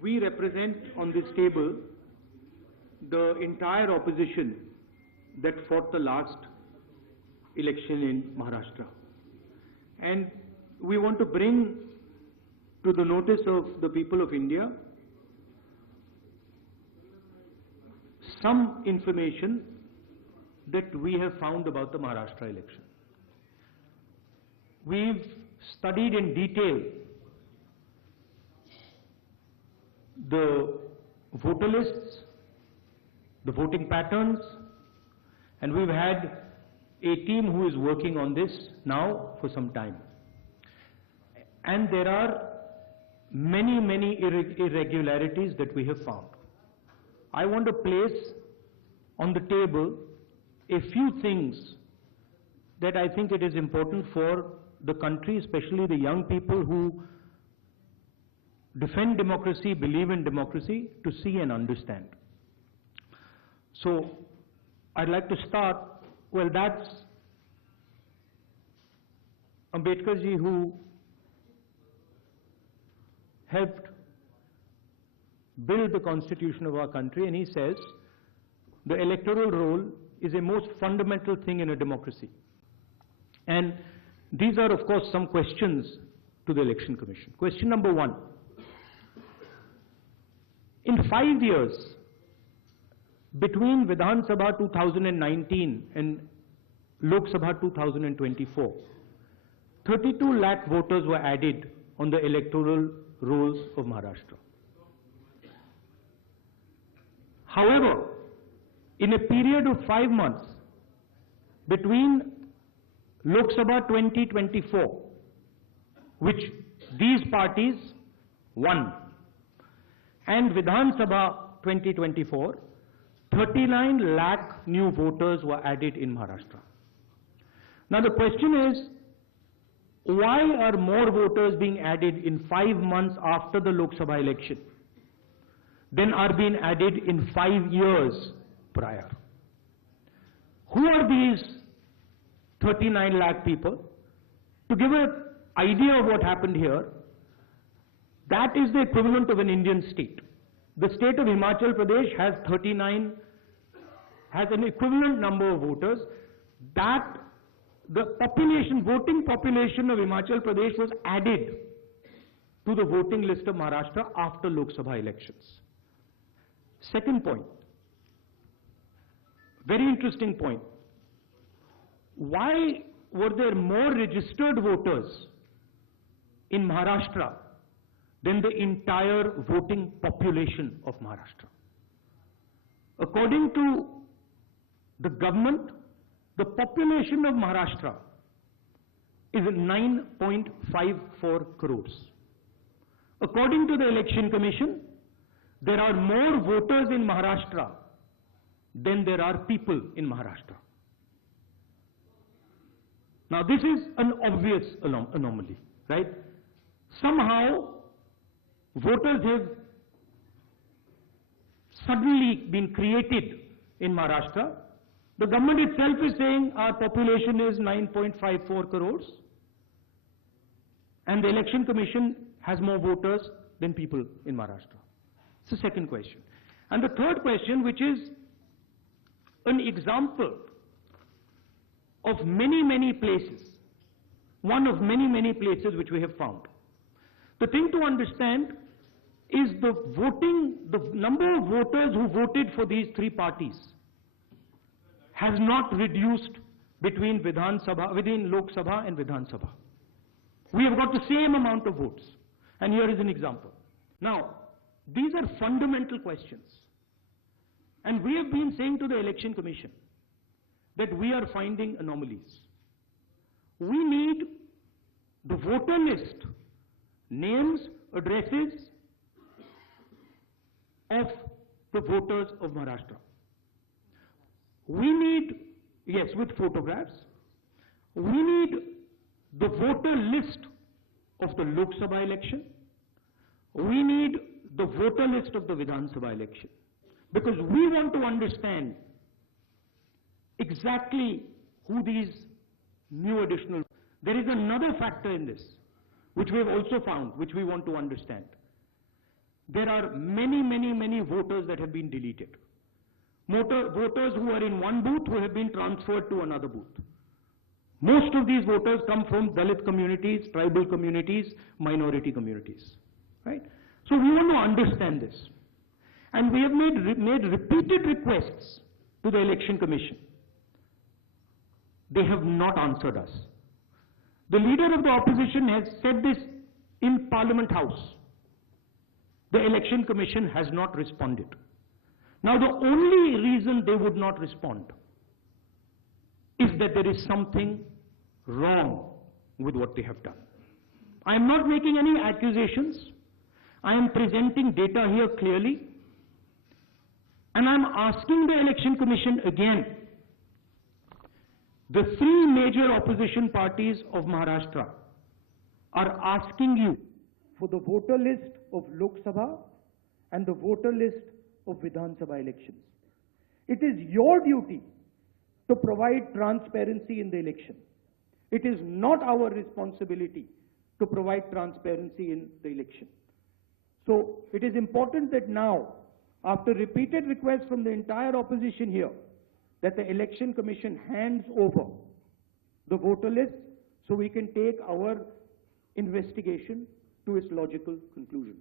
we represent on this table the entire opposition that fought the last election in Maharashtra. And we want to bring to the notice of the people of India some information that we have found about the Maharashtra election. We've studied in detail the voter lists, the voting patterns, and we've had a team who is working on this now for some time. And there are many irregularities that we have found. I want to place on the table a few things that I think it is important for the country, especially the young people who defend democracy, believe in democracy, to see and understand. So I'd like to start, well, that's Ambedkar ji, who helped build the constitution of our country, and he says the electoral roll is a most fundamental thing in a democracy. And these are, of course, some questions to the Election Commission. Question number one. In 5 years, between Vidhan Sabha 2019 and Lok Sabha 2024, 32 lakh voters were added on the electoral rolls of Maharashtra. However, in a period of 5 months between Lok Sabha 2024, which these parties won, and Vidhan Sabha 2024, 39 lakh new voters were added in Maharashtra. Now the question is, why are more voters being added in 5 months after the Lok Sabha election than are being added in 5 years prior? Who are these 39 lakh people? To give an idea of what happened here, that is the equivalent of an Indian state. The state of Himachal Pradesh has an equivalent number of voters. That the population, voting population of Himachal Pradesh was added to the voting list of Maharashtra after Lok Sabha elections. Second point, very interesting point. Why were there more registered voters in Maharashtra than the entire voting population of Maharashtra? According to the government, the population of Maharashtra is 9.54 crores. According to the Election Commission, there are more voters in Maharashtra than there are people in Maharashtra. Now this is an obvious anomaly, right? Somehow voters have suddenly been created in Maharashtra. The government itself is saying our population is 9.54 crores, and the Election Commission has more voters than people in Maharashtra. It's the second question. And the third question, which is an example of many places, one of many places which we have found. The thing to understand is the number of voters who voted for these three parties has not reduced between Lok Sabha and Vidhan Sabha. We have got the same amount of votes. And here is an example. Now, these are fundamental questions. And we have been saying to the Election Commission that we are finding anomalies. We need the voter list, names, addresses of the voters of Maharashtra. We need, yes, with photographs. We need the voter list of the Lok Sabha election. We need the voter list of the Vidhan Sabha election. Because we want to understand exactly who these new additional... There is another factor in this, which we have also found, which we want to understand. there are many voters that have been deleted. Voters who are in one booth who have been transferred to another booth. Most of these voters come from Dalit communities, tribal communities, minority communities, right? So we want to understand this. And we have made repeated requests to the Election Commission. They have not answered us. The leader of the opposition has said this in Parliament House. The Election Commission has not responded. Now, the only reason they would not respond is that there is something wrong with what they have done. I am not making any accusations. I am presenting data here clearly. And I am asking the Election Commission again. The three major opposition parties of Maharashtra are asking you for the voter list of Lok Sabha and the voter list of Vidhan Sabha elections. It is your duty to provide transparency in the election. It is not our responsibility to provide transparency in the election. So it is important that now, after repeated requests from the entire opposition here, that the Election Commission hands over the voter list so we can take our investigation to its logical conclusion.